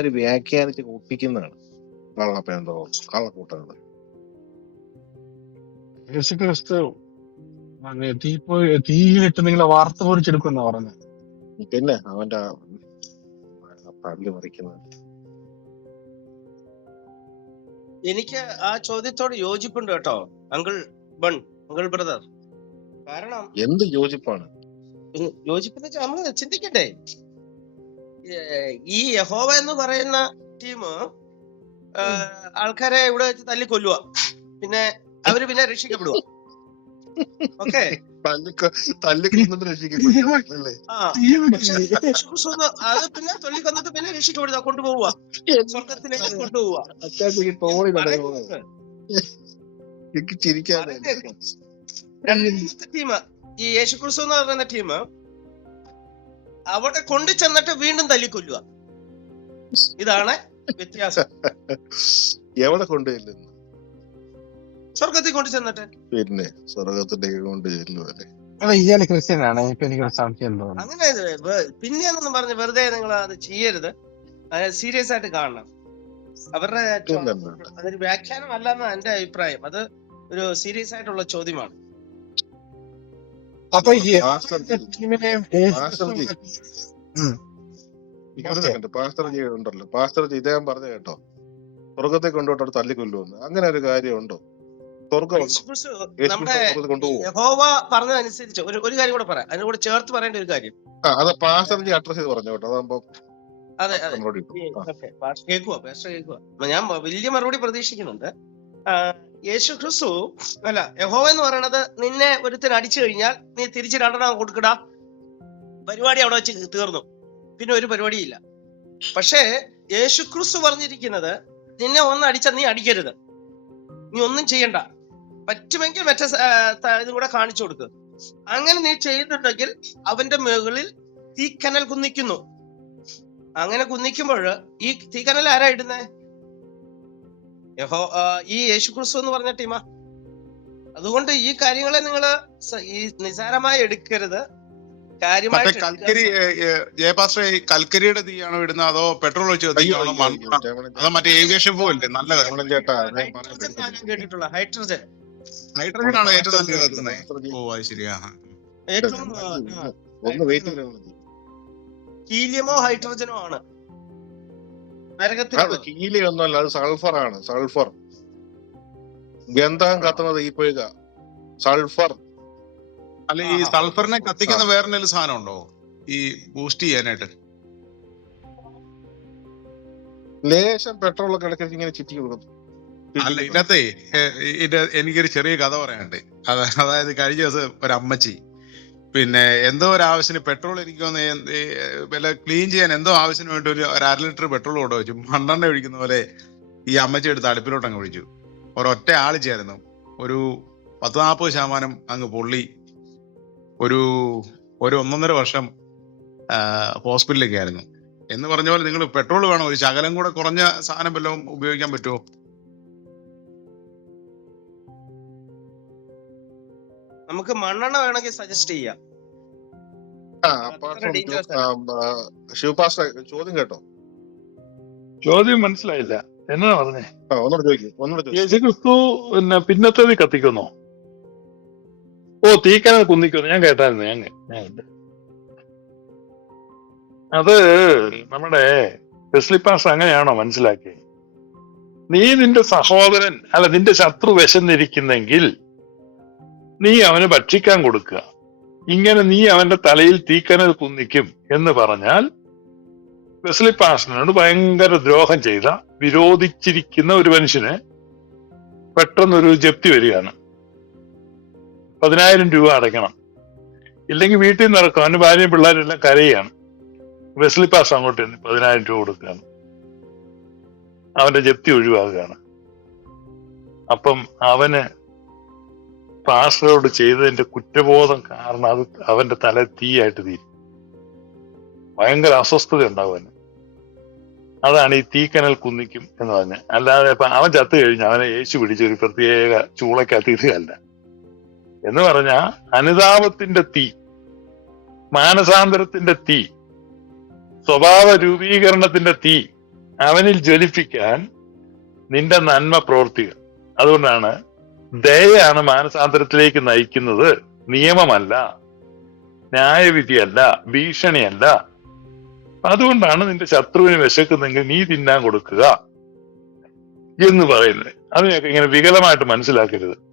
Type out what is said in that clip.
ഇവന്മാര് വ്യാഖ്യാനിച്ച് ഒപ്പിക്കുന്നതാണ് കള്ളപ്പേന്തോ കള്ളക്കൂട്ടങ്ങൾ യേശുക്രിസ്തു തീ പോയി തീയിലിട്ട് നിങ്ങളെ വാർത്ത പൊരിച്ചെടുക്കുന്ന പറഞ്ഞത്. പിന്നെ അവന്റെ ആ പല്ല് മറിക്കുന്നത് എനിക്ക് ആ ചോദ്യത്തോട് യോജിപ്പുണ്ട് കേട്ടോ അങ്കിൾ ബൺ അങ്കിൾ ബ്രദർ. കാരണം എന്ത് യോജിപ്പാണ്? യോജിപ്പെന്ന് വെച്ചാൽ നമ്മൾ ചിന്തിക്കട്ടെ ഈ യഹോവ എന്ന് പറയുന്ന ടീം ആൾക്കാരെ ഇവിടെ വെച്ച് തല്ലി കൊല്ലുക പിന്നെ അവർ പിന്നെ രക്ഷിക്കപ്പെടുക ഓക്കെ? അത് പിന്നെ തല്ലി കൊന്നിട്ട് പിന്നെ രക്ഷിക്കപ്പെടുക കൊണ്ടുപോവുക സ്വർഗത്തിലേക്ക് കൊണ്ടുപോവുക ചിരിക്കാതെ ടീം ഈ യേശുക്രിസ്തു എന്ന് പറയുന്ന ടീം അവിടെ കൊണ്ടു ചെന്നിട്ട് വീണ്ടും തല്ലിക്കൊല്ലുക ഇതാണ് വ്യത്യാസം. എവിടെ കൊണ്ടുചെല്ലുന്നു സ്വർഗത്തിൽ കൊണ്ടു ചെന്നിട്ട്. പിന്നെ സ്വർഗത്തിലേക്ക് കൊണ്ട് ചെല്ലുവല്ലേ അല്ല? ഇയാൾ ക്രിസ്ത്യൻ ആണ് ഇപ്പൊ എനിക്ക് സംശയം തോന്നുന്നു. അങ്ങനെ പിന്നെ എന്നൊന്നും പിന്നെയെന്നൊന്നും പറഞ്ഞ് വെറുതെ നിങ്ങൾ അത് ചെയ്യരുത്. സീരിയസ് ആയിട്ട് കാണണം. അവരുടെ അതൊരു വ്യാഖ്യാനം അല്ലെന്ന എന്റെ അഭിപ്രായം. അത് ഒരു സീരിയസ് ആയിട്ടുള്ള ചോദ്യമാണ്. അപ്പൊ പാസ്റ്റർ ജി- ഉണ്ടല്ലോ. പാസ്റ്റർ ജി ഇദ്ദേഹം പറഞ്ഞ കേട്ടോ. സ്വർഗത്തെ കൊണ്ടോട്ട് തല്ലിക്കൊല്ലുമെന്ന് അങ്ങനെ ഒരു കാര്യമുണ്ടോ? പറഞ്ഞതനുസരിച്ച് ഒരു ഒരു കാര്യം കൂടെ പറയാം. അതിന് കൂടെ ചേർത്ത് പറയേണ്ട ഒരു കാര്യം. ആ അത് പാസ്റ്റർ ജി അഡ്രസ് ചെയ്ത് പറഞ്ഞു കേട്ടോ. അതാകുമ്പോ അതെ അതെ. കേൾക്കുവാ പാസ്റ്റർ കേൾക്കുവാ. ഞാൻ വലിയ മറുപടി പ്രതീക്ഷിക്കുന്നുണ്ട്. യേശു ക്രിസ്തു അല്ല യഹോവ എന്ന് പറയണത് നിന്നെ ഒരുത്തൻ അടിച്ചു കഴിഞ്ഞാൽ നീ തിരിച്ച് രണ്ടെണ്ണം കൊടുക്കടാ. പരിപാടി അവിടെ വെച്ച് തീർന്നു. പിന്നെ ഒരു പരിപാടിയില്ല. പക്ഷേ യേശു ക്രിസ്തു പറഞ്ഞിരിക്കുന്നത് നിന്നെ ഒന്ന് അടിച്ചാൽ നീ അടിക്കരുത്. നീ ഒന്നും ചെയ്യണ്ട. പറ്റുമെങ്കിൽ മറ്റേ ഇതും കൂടെ കാണിച്ചു കൊടുക്കുക അങ്ങനെ നീ ചെയ്യുന്നുണ്ടെങ്കിൽ അവന്റെ മുകളിൽ തീക്കനൽ കുന്നിക്കുന്നു. അങ്ങനെ കുന്നിക്കുമ്പോൾ ഈ തീക്കനൽ ആരാ ഇടുന്നേ? യഹോ ഈ യേശു ക്രിസ്തു എന്ന് പറഞ്ഞ ടീമാ. അതുകൊണ്ട് ഈ കാര്യങ്ങളെ നിങ്ങൾ ഈ നിസാരമായി എടുക്കരുത്. കാര്യമായിട്ട് കൽക്കരി ജയപാസ്റ്റർ കൽക്കരിയുടെ തീയാണോ ഇടുന്നത്? അതോ പെട്രോൾ ഒഴിച്ച് രമണൻ അതോ മറ്റേ ഏവിയേഷൻ പോകല്ലേ നല്ല. കേട്ടിട്ടുള്ള ഹൈഡ്രജൻ ഹൈഡ്രജൻ ആണോ ഏറ്റവും നല്ല. ഓ അത് ശരിയാ ഏറ്റവും ഹീലിയമോ ഹൈഡ്രജനോ ആണ്. അത് നരകത്തിലുള്ളത് കീലിയൊന്നുമല്ല അത് സൾഫർ ആണ് സൾഫർ. ഗന്ധം കത്തുന്നത് ഈ പുക സൾഫർ. അല്ല ഈ. സൾഫറിനെ കത്തിക്കുന്ന വേറെ എന്തെങ്കിലും സാധനം ഉണ്ടോ? ഈ ബൂസ്റ്റ് ചെയ്യാനായിട്ട്. ലേശം പെട്രോൾ ഒക്കെ ഇടയ്ക്ക് ഇങ്ങനെ ചിറ്റി കൊടുക്കും. അല്ല ഇതിനകത്തെ ഇത് എനിക്കൊരു ചെറിയ കഥ പറയാനുണ്ട്. അതായത് കഴിഞ്ഞ ദിവസം ഒരു അമ്മച്ചി പിന്നെ എന്തോ ഒരു ആവശ്യത്തിന് പെട്രോൾ എനിക്ക് വല്ല ക്ലീൻ ചെയ്യാൻ എന്തോ ആവശ്യത്തിന് വേണ്ടി ഒരു ഒരു അര ലിറ്റർ പെട്രോൾ കൊണ്ട് വെച്ചു. മണ്ണെണ്ണ ഒഴിക്കുന്ന പോലെ ഈ അമ്മച്ചി എടുത്ത് അടുപ്പിലോട്ട് അങ്ങ് ഒഴിച്ചു. ഒരൊറ്റ ആൾ ചേർന്നു. ഒരു പത്ത് നാൽപ്പത് ശതമാനം അങ്ങ് പൊള്ളി. ഒരു ഒരു ഒന്നൊന്നര വർഷം ഹോസ്പിറ്റലിലേക്ക് ആയിരുന്നു. എന്ന് പറഞ്ഞ പോലെ നിങ്ങൾ പെട്രോൾ വേണം? ഒരു ശകലം കൂടെ കുറഞ്ഞ സാധനം വല്ലതും ഉപയോഗിക്കാൻ പറ്റുമോ? നമുക്ക് മണ്ണെണ്ണ വേണമെങ്കിൽ സജസ്റ്റ് ചെയ്യാം. ശിവപാസ്റ്റർ ചോദ്യം കേട്ടോ? ചോദ്യം മനസ്സിലായില്ല. എന്നാ പറഞ്ഞേ? യേശുക്രിസ്തു പിന്നെ പിന്നത്തേത് കത്തിക്കുന്നോ? ഓ തീക്കനൽ കുന്നിക്കുന്നു. ഞാൻ കേട്ടായിരുന്നു ഞാൻ. അത് നമ്മുടെ വെസ്ലിപ്പാസ് അങ്ങനെയാണോ മനസ്സിലാക്കി നീ നിന്റെ സഹോദരൻ അല്ല നിന്റെ ശത്രു വിശന്നിരിക്കുന്നെങ്കിൽ നീ അവന് ഭക്ഷിക്കാൻ കൊടുക്കുക. ഇങ്ങനെ നീ അവന്റെ തലയിൽ തീക്കനൽ കുന്നിക്കും എന്ന് പറഞ്ഞാൽ വെസ്ലി വെസ്ലിപ്പാസിനോട് ഭയങ്കര ദ്രോഹം ചെയ്ത വിരോധിച്ചിരിക്കുന്ന ഒരു മനുഷ്യന് പെട്ടെന്നൊരു ജപ്തി വരികയാണ്. പതിനായിരം രൂപ അടയ്ക്കണം. ഇല്ലെങ്കിൽ വീട്ടിൽ നിന്ന് ഇറക്കും. അവന്റെ ഭാര്യയും പിള്ളേരും എല്ലാം കരയാണ്. വെസ്ലി പാസ് അങ്ങോട്ട് പതിനായിരം രൂപ കൊടുക്കുകയാണ്. അവന്റെ ജപ്തി ഒഴിവാകുകയാണ് അപ്പം അവന് പാസ്റ്ററോട് ചെയ്തതിന്റെ കുറ്റബോധം കാരണം അത് അവന്റെ തല തീയായിട്ട് തീരും. ഭയങ്കര അസ്വസ്ഥത ഉണ്ടാവും അതാണ് ഈ തീക്കനൽ കുന്നിക്കും എന്ന് പറഞ്ഞ. അല്ലാതെ ഇപ്പൊ അവൻ ചത്തു കഴിഞ്ഞ് അവനെ യേശു പിടിച്ച ഒരു പ്രത്യേക ചൂളക്കത്തിയല്ല എന്ന് പറഞ്ഞ അനുതാപത്തിന്റെ തീ മാനസാന്തരത്തിന്റെ തീ സ്വഭാവ രൂപീകരണത്തിന്റെ തീ അവനിൽ ജ്വലിപ്പിക്കാൻ നിന്റെ നന്മ പ്രവർത്തികൾ. അതുകൊണ്ടാണ് ദയയാണ് മാനസാന്തരത്തിലേക്ക് നയിക്കുന്നത്. നിയമമല്ല. ന്യായവിധിയല്ല. ഭീഷണിയല്ല. അതുകൊണ്ടാണ് നിന്റെ ശത്രുവിന് വിശക്കുന്നെങ്കിൽ നീ തിന്നാൻ കൊടുക്കുക എന്ന് പറയുന്നത്. അതിനെയൊക്കെ ഇങ്ങനെ വികലമായിട്ട് മനസ്സിലാക്കരുത്.